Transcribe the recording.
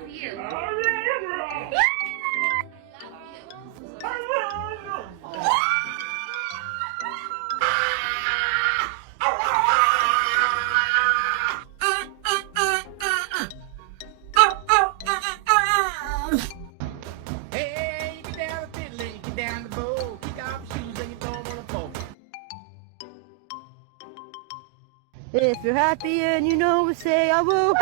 love you. Hey, get down the fiddle and get down the bow. Kick off your shoes and you throw 'em on the floor. If you're happy and you know it, say I will.